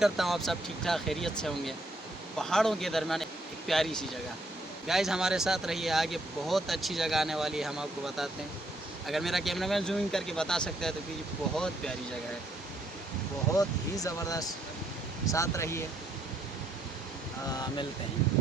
करता हूँ आप सब ठीक ठाक खैरियत से होंगे। पहाड़ों के दरमियान एक प्यारी सी जगह। गाइस हमारे साथ रहिए, आगे बहुत अच्छी जगह आने वाली है, हम आपको बताते हैं। अगर मेरा कैमरामैन जूम इन करके बता सकता है तो फिर बहुत प्यारी जगह है, बहुत ही ज़बरदस्त। साथ रहिए, मिलते हैं।